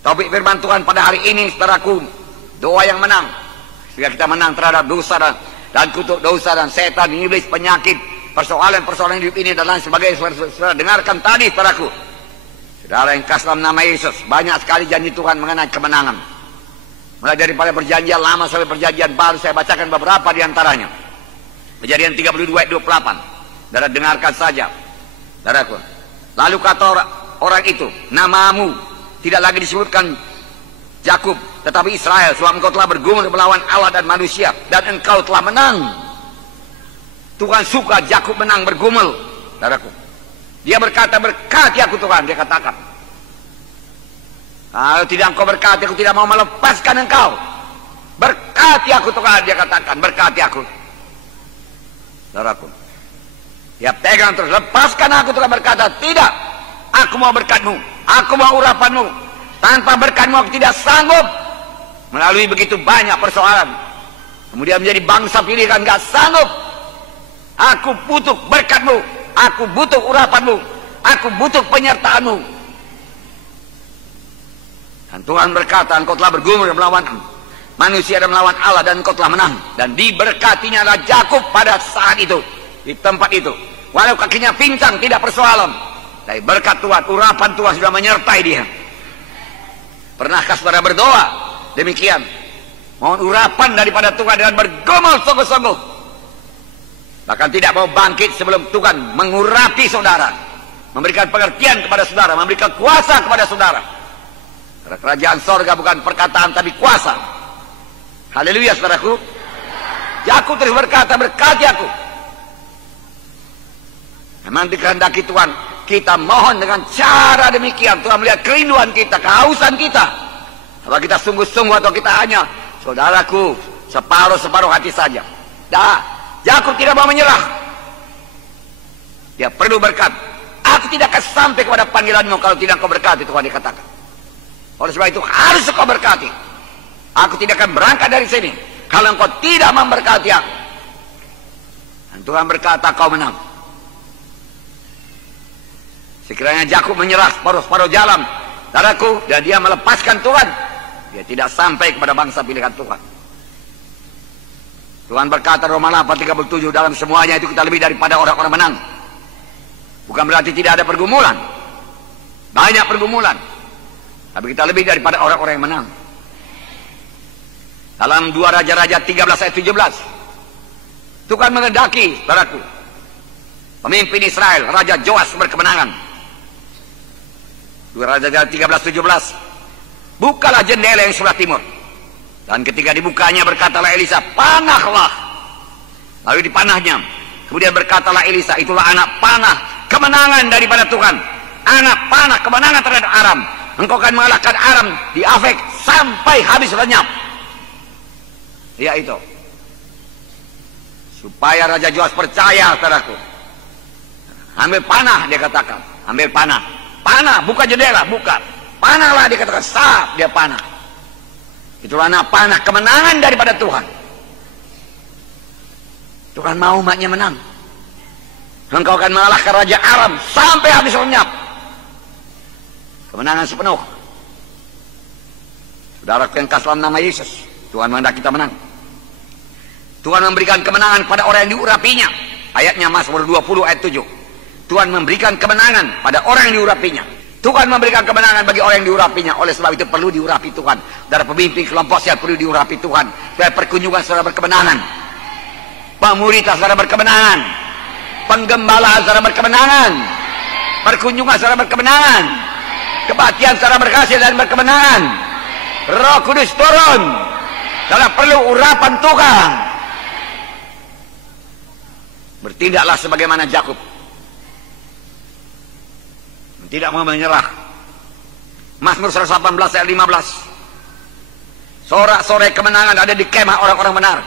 Topik firman Tuhan pada hari ini, saudaraku, doa yang menang. Sehingga kita menang terhadap dosa dan kutuk dosa dan setan, iblis, penyakit, persoalan-persoalan hidup ini dan lain sebagainya. Saudara dengarkan tadi, saudaraku. Saudara yang kasih dalam nama Yesus, banyak sekali janji Tuhan mengenai kemenangan. Mulai daripada perjanjian lama sampai perjanjian baru, saya bacakan beberapa di antaranya. Kejadian 32 ayat 28. Saudara dengarkan saja, saudaraku. Lalu kata orang itu, namamu tidak lagi disebutkan Yakub, tetapi Israel, sebab engkau telah bergumul melawan Allah dan manusia, dan engkau telah menang. Tuhan suka Yakub menang bergumul, saudaraku. Dia berkata, berkati aku Tuhan, dia katakan. Kalau tidak engkau berkati, aku tidak mau melepaskan engkau. Berkati aku Tuhan, dia katakan, berkati aku. Saudaraku, dia pegang terus, lepaskan aku Tuhan, berkata, tidak, aku mau berkatmu, aku mau urapanmu. Tanpa berkatmu aku tidak sanggup melalui begitu banyak persoalan. Kemudian menjadi bangsa pilihan, gak sanggup. Aku butuh berkatmu, aku butuh urapanmu, aku butuh penyertaanmu. Dan Tuhan berkata, engkau telah bergumul melawan manusia dan melawan Allah, dan engkau telah menang. Dan diberkatinya lah Yakub pada saat itu, di tempat itu. Walau kakinya pincang, tidak persoalan. Tapi berkat Tuhan, urapan Tuhan sudah menyertai dia. Pernahkah saudara berdoa demikian? Mohon urapan daripada Tuhan dengan bergumul sungguh-sungguh. Bahkan tidak mau bangkit sebelum Tuhan mengurapi saudara, memberikan pengertian kepada saudara, memberikan kuasa kepada saudara. Karena kerajaan sorga bukan perkataan tapi kuasa. Haleluya, saudaraku. Yakub terus berkata, berkati aku. Memang dikehendaki Tuhan, kita mohon dengan cara demikian. Tuhan melihat kerinduan kita, kehausan kita. Apa kita sungguh-sungguh atau kita hanya, saudaraku, separuh-separuh hati saja. Yakub tidak mau menyerah. Dia perlu berkat. Aku tidak akan sampai kepada panggilanmu kalau tidak kau berkati, Tuhan dikatakan. Oleh sebab itu harus kau berkati. Aku tidak akan berangkat dari sini kalau engkau tidak memberkati aku. Dan Tuhan berkata, kau menang. Sekiranya Yakub menyerah separuh-separuh jalan, saudaraku, dan dia melepaskan Tuhan, dia tidak sampai kepada bangsa pilihan Tuhan. Tuhan berkata Roma 8:37, dalam semuanya itu kita lebih daripada orang-orang menang. Bukan berarti tidak ada pergumulan. Banyak pergumulan. Tapi kita lebih daripada orang-orang yang menang. Dalam 2 Raja-Raja 13 ayat 17, Tuhan mengendaki, saudaraku, pemimpin Israel, Raja Joas berkemenangan. 2 Raja-Raja 13:17, bukalah jendela yang sebelah timur. Dan ketika dibukanya berkatalah Elisa, panahlah. Lalu dipanahnya. Kemudian berkatalah Elisa, itulah anak panah kemenangan daripada Tuhan. Anak panah kemenangan terhadap Aram. Engkau akan mengalahkan Aram di Afek sampai habis lenyap. Ya itu. Supaya Raja Joas percaya, saudaraku. Ambil panah, dia katakan. Ambil panah. Panah, buka jendela, buka. Panahlah, dia katakan. Sap, dia panah. Itulah anak panah kemenangan daripada Tuhan. Tuhan mau umatnya menang. Engkau akan mengalahkan Raja Aram sampai habis lenyap. Kemenangan sepenuh. Saudara yang kasih dalam nama Yesus, Tuhan menghendaki kita menang. Tuhan memberikan kemenangan pada orang yang diurapinya. Ayatnya Mazmur 20 ayat 7. Tuhan memberikan kemenangan pada orang yang diurapinya. Tuhan memberikan kemenangan bagi orang yang diurapinya. Oleh sebab itu perlu diurapi Tuhan. Dari pemimpin kelompok saya perlu diurapi Tuhan. Supaya perkunjungan saudara berkemenangan. Pemuritan saudara berkemenangan. Penggembala saudara berkemenangan. Perkunjungan saudara berkemenangan. Kebaktian saudara berhasil dan berkemenangan. Roh Kudus turun. Saudara perlu urapan Tuhan. Bertindaklah sebagaimana Yakub. Tidak mau menyerah. Mazmur 118 ayat 15. Sorak-sorai kemenangan ada di kemah orang-orang benar.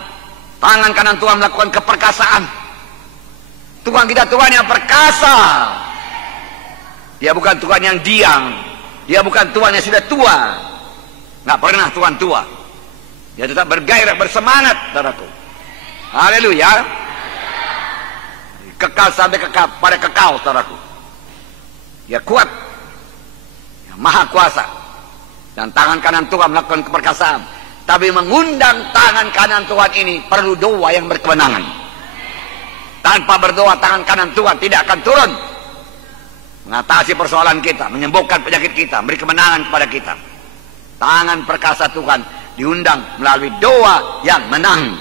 Tangan kanan Tuhan melakukan keperkasaan. Tuhan kita Tuhan yang perkasa. Dia bukan Tuhan yang diam. Dia bukan Tuhan yang sudah tua. Nggak pernah Tuhan tua. Dia tetap bergairah, bersemangat, saudaraku. Haleluya. Kekal sampai kekal, pada kekal, saudaraku. Dia kuat. Dia maha kuasa. Dan tangan kanan Tuhan melakukan keperkasaan. Tapi mengundang tangan kanan Tuhan ini perlu doa yang berkemenangan. Tanpa berdoa tangan kanan Tuhan tidak akan turun. Mengatasi persoalan kita, menyembuhkan penyakit kita, beri kemenangan kepada kita. Tangan perkasa Tuhan diundang melalui doa yang menang.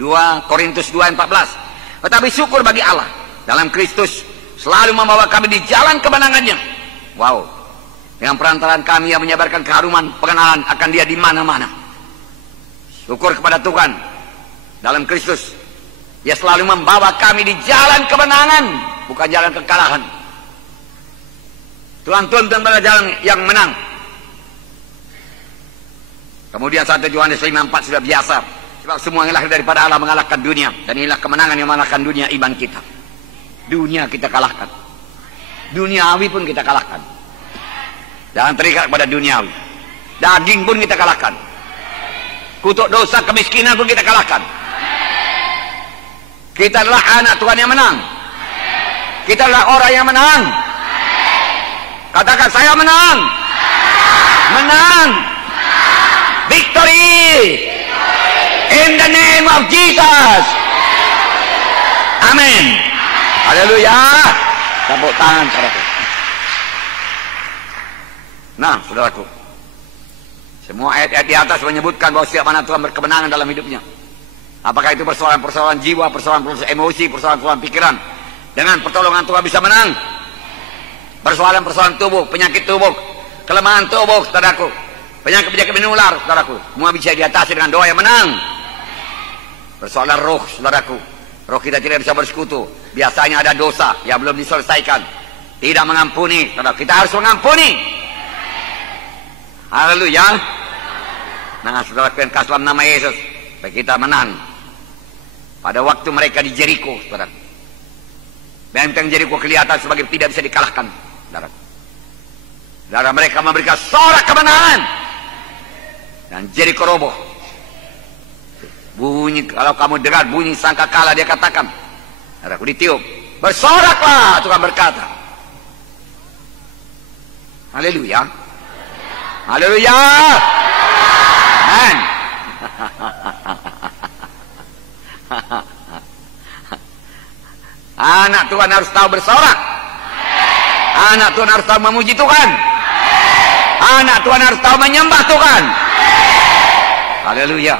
2 Korintus 2:14. Tetapi syukur bagi Allah dalam Kristus selalu membawa kami di jalan kemenangannya. Wow. Dengan perantaraan kami yang menyebarkan keharuman pengenalan akan Dia di mana-mana. Syukur kepada Tuhan dalam Kristus. Dia selalu membawa kami di jalan kemenangan, bukan jalan kekalahan. Tuhan tuntun pada jalan yang menang. Kemudian 1 Yohanes 5:4 sudah biasa. Sebab semua yang lahir daripada Allah mengalahkan dunia. Dan inilah kemenangan yang mengalahkan dunia, iman kita. Dunia kita kalahkan. Duniawi pun kita kalahkan. Jangan terikat kepada duniawi. Daging pun kita kalahkan. Kutuk dosa, kemiskinan pun kita kalahkan. Kita adalah anak Tuhan yang menang. Kita adalah orang yang menang. Katakan, saya menang. Menang. Victory. In the name of Jesus. Amin. Haleluya. Tepuk tangan saudaraku. Nah, saudaraku, semua ayat-ayat di atas menyebutkan bahwa setiap anak Tuhan berkemenangan dalam hidupnya. Apakah itu persoalan-persoalan jiwa, persoalan-persoalan emosi, persoalan-persoalan pikiran. Dengan pertolongan Tuhan bisa menang. Persoalan-persoalan tubuh, penyakit tubuh, kelemahan tubuh, saudaraku, penyakit-penyakit menular, saudaraku, semua bisa diatasi dengan doa yang menang. Persoalan roh, saudaraku, roh kita tidak bisa bersekutu. Biasanya ada dosa yang belum diselesaikan, tidak mengampuni, saudara. Kita harus mengampuni. Haleluya. Nah, saudara, yang kasih dalam nama Yesus, supaya kita menang. Pada waktu mereka di Jericho, saudara, benteng Jericho kelihatan sebagai tidak bisa dikalahkan, saudara. Saudara, mereka memberikan sorak kemenangan, dan Jericho roboh. Bunyi, kalau kamu dengar bunyi sangkakala, dia katakan, saudaraku, ditiup, bersoraklah, Tuhan berkata. Haleluya. Haleluya. Amen. Anak Tuhan harus tahu bersorak. Anak Tuhan harus tahu memuji Tuhan. Anak Tuhan harus tahu menyembah Tuhan. Haleluya.